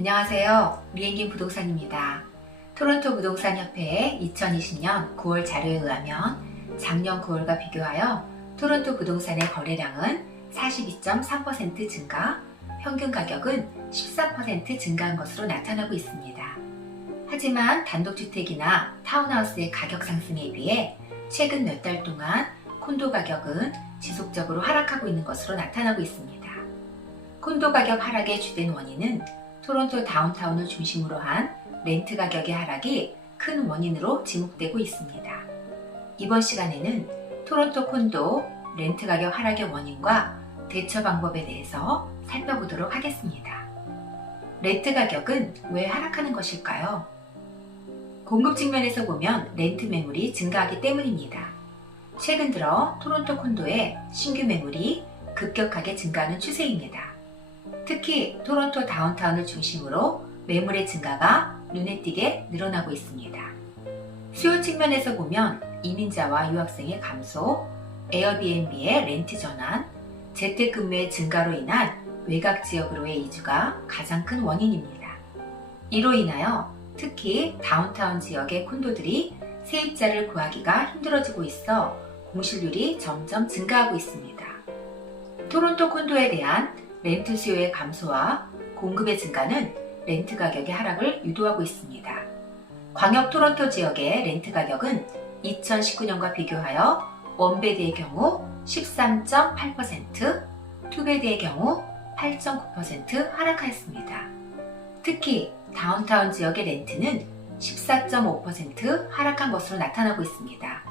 안녕하세요. 리엔김 부동산입니다. 토론토 부동산협회의 2020년 9월 자료에 의하면 작년 9월과 비교하여 토론토 부동산의 거래량은 42.3% 증가, 평균 가격은 14% 증가한 것으로 나타나고 있습니다. 하지만 단독주택이나 타운하우스의 가격 상승에 비해 최근 몇 달 동안 콘도 가격은 지속적으로 하락하고 있는 것으로 나타나고 있습니다. 콘도 가격 하락의 주된 원인은 토론토 다운타운을 중심으로 한 렌트 가격의 하락이 큰 원인으로 지목되고 있습니다. 이번 시간에는 토론토 콘도 렌트 가격 하락의 원인과 대처 방법에 대해서 살펴보도록 하겠습니다. 렌트 가격은 왜 하락하는 것일까요? 공급 측면에서 보면 렌트 매물이 증가하기 때문입니다. 최근 들어 토론토 콘도의 신규 매물이 급격하게 증가하는 추세입니다. 특히 토론토 다운타운을 중심으로 매물의 증가가 눈에 띄게 늘어나고 있습니다. 수요 측면에서 보면 이민자와 유학생의 감소, 에어비앤비의 렌트 전환, 재택근무의 증가로 인한 외곽 지역으로의 이주가 가장 큰 원인입니다. 이로 인하여 특히 다운타운 지역의 콘도들이 세입자를 구하기가 힘들어지고 있어 공실률이 점점 증가하고 있습니다. 토론토 콘도에 대한 렌트 수요의 감소와 공급의 증가는 렌트 가격의 하락을 유도하고 있습니다. 광역 토론토 지역의 렌트 가격은 2019년과 비교하여 원베드의 경우 13.8%, 투베드의 경우 8.9% 하락하였습니다. 특히 다운타운 지역의 렌트는 14.5% 하락한 것으로 나타나고 있습니다.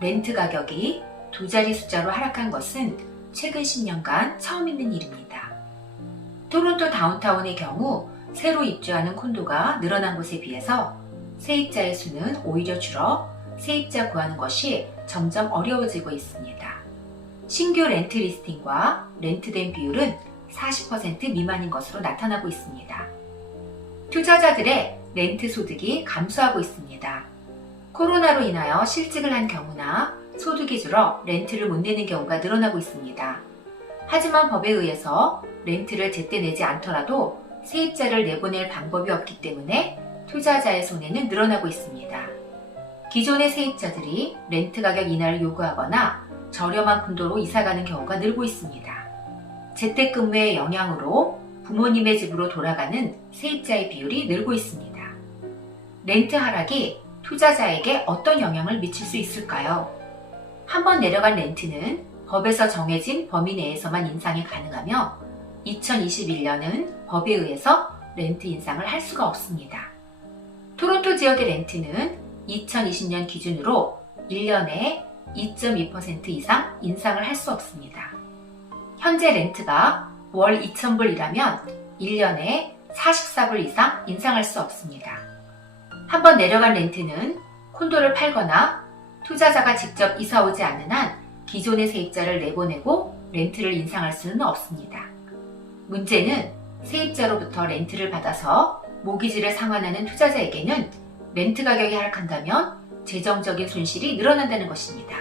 렌트 가격이 두 자리 숫자로 하락한 것은 최근 10년간 처음 있는 일입니다. 토론토 다운타운의 경우 새로 입주하는 콘도가 늘어난 곳에 비해서 세입자의 수는 오히려 줄어 세입자 구하는 것이 점점 어려워지고 있습니다. 신규 렌트 리스팅과 렌트된 비율은 40% 미만인 것으로 나타나고 있습니다. 투자자들의 렌트 소득이 감소하고 있습니다. 코로나로 인하여 실직을 한 경우나 소득이 줄어 렌트를 못 내는 경우가 늘어나고 있습니다. 하지만 법에 의해서 렌트를 제때 내지 않더라도 세입자를 내보낼 방법이 없기 때문에 투자자의 손해는 늘어나고 있습니다. 기존의 세입자들이 렌트 가격 인하를 요구하거나 저렴한 콘도로 이사가는 경우가 늘고 있습니다. 재택근무의 영향으로 부모님의 집으로 돌아가는 세입자의 비율이 늘고 있습니다. 렌트 하락이 투자자에게 어떤 영향을 미칠 수 있을까요? 한번 내려간 렌트는 법에서 정해진 범위 내에서만 인상이 가능하며 2021년은 법에 의해서 렌트 인상을 할 수가 없습니다. 토론토 지역의 렌트는 2020년 기준으로 1년에 2.2% 이상 인상을 할 수 없습니다. 현재 렌트가 월 2,000불이라면 1년에 44불 이상 인상할 수 없습니다. 한번 내려간 렌트는 콘도를 팔거나 투자자가 직접 이사 오지 않는 한 기존의 세입자를 내보내고 렌트를 인상할 수는 없습니다. 문제는 세입자로부터 렌트를 받아서 모기지를 상환하는 투자자에게는 렌트 가격이 하락한다면 재정적인 손실이 늘어난다는 것입니다.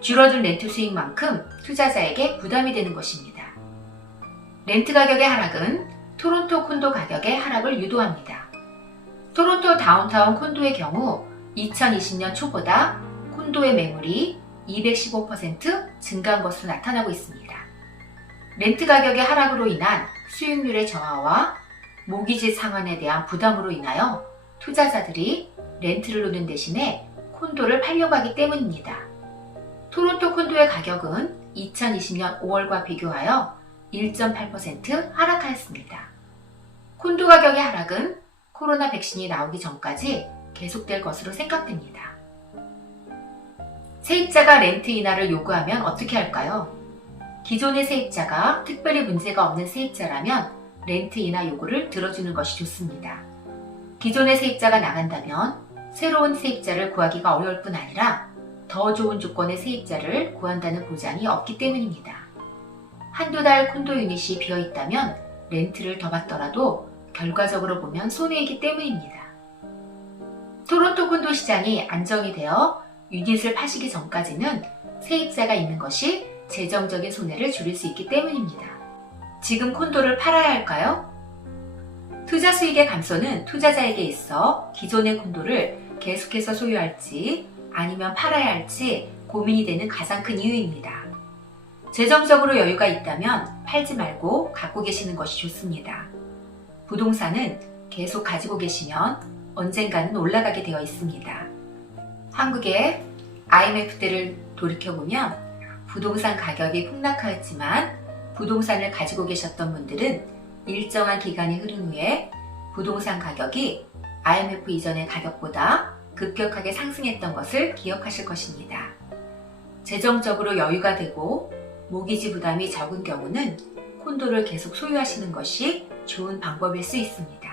줄어든 렌트 수익만큼 투자자에게 부담이 되는 것입니다. 렌트 가격의 하락은 토론토 콘도 가격의 하락을 유도합니다. 토론토 다운타운 콘도의 경우 2020년 초보다 콘도의 매물이 215% 증가한 것으로 나타나고 있습니다. 렌트 가격의 하락으로 인한 수익률의 저하와 모기지 상환에 대한 부담으로 인하여 투자자들이 렌트를 놓는 대신에 콘도를 팔려고 하기 때문입니다. 토론토 콘도의 가격은 2020년 5월과 비교하여 1.8% 하락하였습니다. 콘도 가격의 하락은 코로나 백신이 나오기 전까지 계속될 것으로 생각됩니다. 세입자가 렌트 인하를 요구하면 어떻게 할까요? 기존의 세입자가 특별히 문제가 없는 세입자라면 렌트 인하 요구를 들어주는 것이 좋습니다. 기존의 세입자가 나간다면 새로운 세입자를 구하기가 어려울 뿐 아니라 더 좋은 조건의 세입자를 구한다는 보장이 없기 때문입니다. 한두 달 콘도 유닛이 비어있다면 렌트를 더 받더라도 결과적으로 보면 손해이기 때문입니다. 토론토 콘도 시장이 안정이 되어 유닛을 파시기 전까지는 세입자가 있는 것이 재정적인 손해를 줄일 수 있기 때문입니다. 지금 콘도를 팔아야 할까요? 투자 수익의 감소는 투자자에게 있어 기존의 콘도를 계속해서 소유할지 아니면 팔아야 할지 고민이 되는 가장 큰 이유입니다. 재정적으로 여유가 있다면 팔지 말고 갖고 계시는 것이 좋습니다. 부동산은 계속 가지고 계시면 언젠가는 올라가게 되어 있습니다. 한국의 IMF 때를 돌이켜보면 부동산 가격이 폭락하였지만 부동산을 가지고 계셨던 분들은 일정한 기간이 흐른 후에 부동산 가격이 IMF 이전의 가격보다 급격하게 상승했던 것을 기억하실 것입니다. 재정적으로 여유가 되고 모기지 부담이 적은 경우는 콘도를 계속 소유하시는 것이 좋은 방법일 수 있습니다.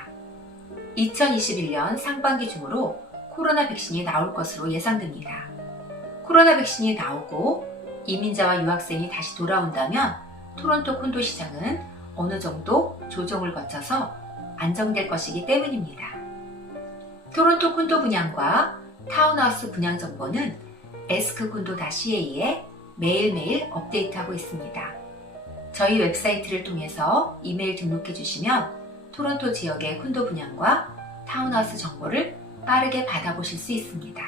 2021년 상반기 중으로 코로나 백신이 나올 것으로 예상됩니다. 코로나 백신이 나오고 이민자와 유학생이 다시 돌아온다면 토론토 콘도 시장은 어느 정도 조정을 거쳐서 안정될 것이기 때문입니다. 토론토 콘도 분양과 타운하우스 분양 정보는 askcondo.ca에 매일매일 업데이트하고 있습니다. 저희 웹사이트를 통해서 이메일 등록해 주시면 토론토 지역의 콘도 분양과 타운하우스 정보를 빠르게 받아보실 수 있습니다.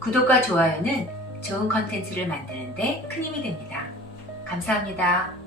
구독과 좋아요는 좋은 컨텐츠를 만드는 데 큰 힘이 됩니다. 감사합니다.